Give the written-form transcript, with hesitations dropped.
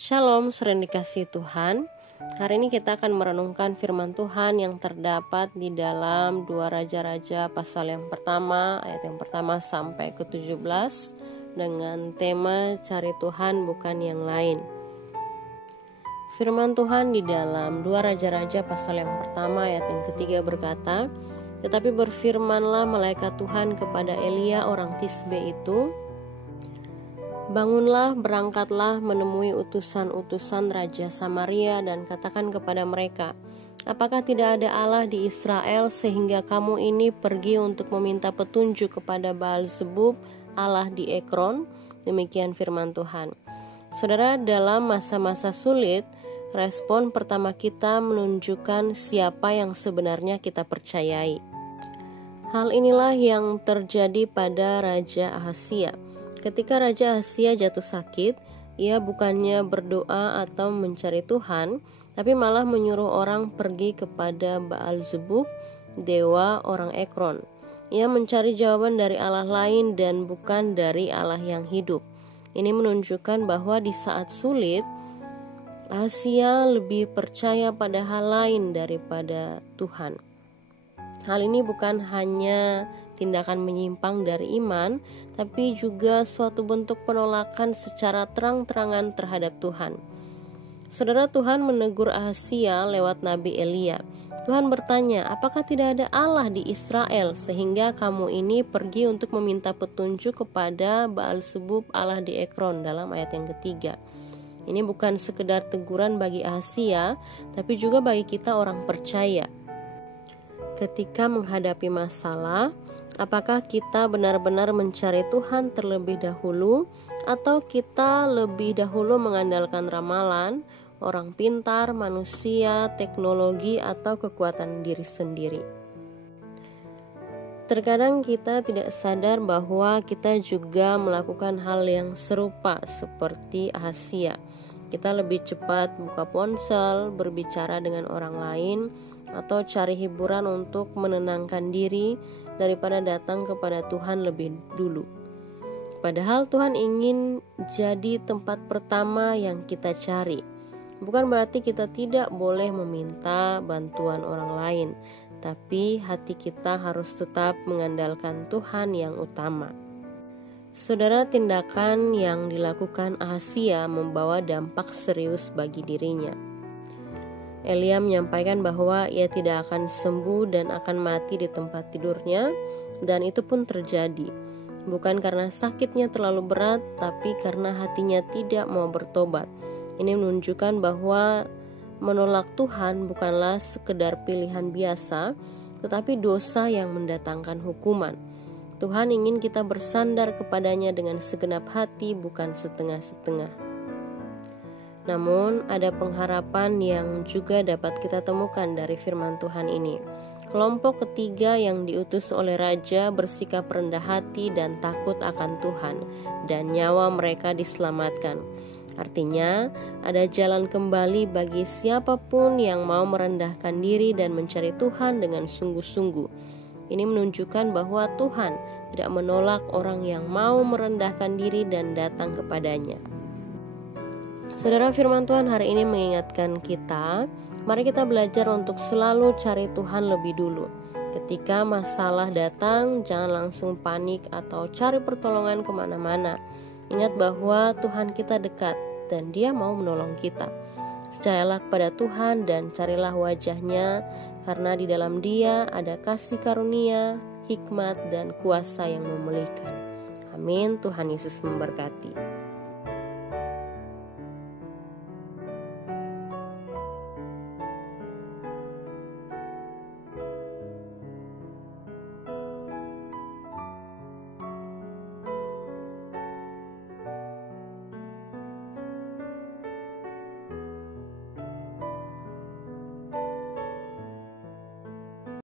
Shalom, sering dikasihi Tuhan. Hari ini kita akan merenungkan firman Tuhan yang terdapat di dalam 2 Raja-Raja pasal yang pertama, ayat yang pertama sampai ke-17 dengan tema cari Tuhan bukan yang lain. Firman Tuhan di dalam 2 Raja-Raja pasal yang pertama ayat yang ketiga berkata, "Tetapi berfirmanlah malaikat Tuhan kepada Elia orang Tisbe itu, Bangunlah, berangkatlah menemui utusan-utusan Raja Samaria dan katakan kepada mereka, apakah tidak ada Allah di Israel sehingga kamu ini pergi untuk meminta petunjuk kepada Baal-zebub, Allah di Ekron?" Demikian firman Tuhan. Saudara, dalam masa-masa sulit, respon pertama kita menunjukkan siapa yang sebenarnya kita percayai. Hal inilah yang terjadi pada Raja Ahazia. Ketika Raja Ahazia jatuh sakit, ia bukannya berdoa atau mencari Tuhan, tapi malah menyuruh orang pergi kepada Baal-zebub, dewa orang Ekron. Ia mencari jawaban dari Allah lain dan bukan dari Allah yang hidup. Ini menunjukkan bahwa di saat sulit, Ahazia lebih percaya pada hal lain daripada Tuhan. Hal ini bukan hanya tindakan menyimpang dari iman, tapi juga suatu bentuk penolakan secara terang-terangan terhadap Tuhan. Saudara, Tuhan menegur Ahazia lewat Nabi Elia. Tuhan bertanya, apakah tidak ada Allah di Israel sehingga kamu ini pergi untuk meminta petunjuk kepada Baal-zebub Allah di Ekron, dalam ayat yang ketiga. Ini bukan sekedar teguran bagi Ahazia, tapi juga bagi kita orang percaya. Ketika menghadapi masalah, apakah kita benar-benar mencari Tuhan terlebih dahulu, atau kita lebih dahulu mengandalkan ramalan, orang pintar, manusia, teknologi, atau kekuatan diri sendiri? Terkadang kita tidak sadar bahwa kita juga melakukan hal yang serupa seperti Ahazia. Kita lebih cepat buka ponsel, berbicara dengan orang lain, atau cari hiburan untuk menenangkan diri daripada datang kepada Tuhan lebih dulu. Padahal Tuhan ingin jadi tempat pertama yang kita cari. Bukan berarti kita tidak boleh meminta bantuan orang lain, tapi hati kita harus tetap mengandalkan Tuhan yang utama. Saudara, tindakan yang dilakukan Ahazia membawa dampak serius bagi dirinya. Elia menyampaikan bahwa ia tidak akan sembuh dan akan mati di tempat tidurnya, dan itu pun terjadi. Bukan karena sakitnya terlalu berat, tapi karena hatinya tidak mau bertobat. Ini menunjukkan bahwa menolak Tuhan bukanlah sekedar pilihan biasa, tetapi dosa yang mendatangkan hukuman. Tuhan ingin kita bersandar kepadanya dengan segenap hati, bukan setengah-setengah. Namun, ada pengharapan yang juga dapat kita temukan dari firman Tuhan ini. Kelompok ketiga yang diutus oleh raja bersikap rendah hati dan takut akan Tuhan, dan nyawa mereka diselamatkan. Artinya, ada jalan kembali bagi siapapun yang mau merendahkan diri dan mencari Tuhan dengan sungguh-sungguh. Ini menunjukkan bahwa Tuhan tidak menolak orang yang mau merendahkan diri dan datang kepadanya. Saudara, firman Tuhan hari ini mengingatkan kita, mari kita belajar untuk selalu cari Tuhan lebih dulu. Ketika masalah datang, jangan langsung panik atau cari pertolongan kemana-mana. Ingat bahwa Tuhan kita dekat dan Dia mau menolong kita. Percayalah kepada Tuhan dan carilah wajah-Nya, karena di dalam Dia ada kasih karunia, hikmat, dan kuasa yang memulihkan. Amin. Tuhan Yesus memberkati.